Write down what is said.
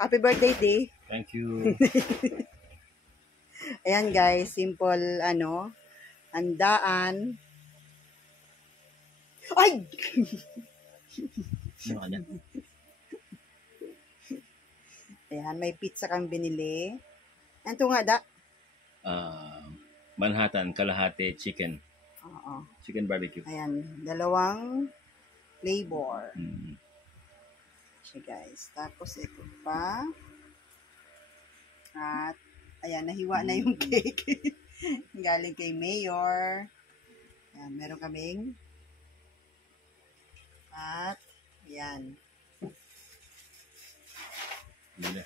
Happy birthday, Day. Thank you. Ayan guys, simple handaan. Ay! Ano ka dyan? Ayan, may pizza kang binili. Ano ito nga, da? Manhattan, kalahati, chicken. Oo. Chicken barbecue. Ayan, 2 flavor. Siya guys. Tapos ito pa. At, ayan, nahiwa na yung cake. Galing kay Mayor. Ayan, meron kaming. At, ayan. Bila.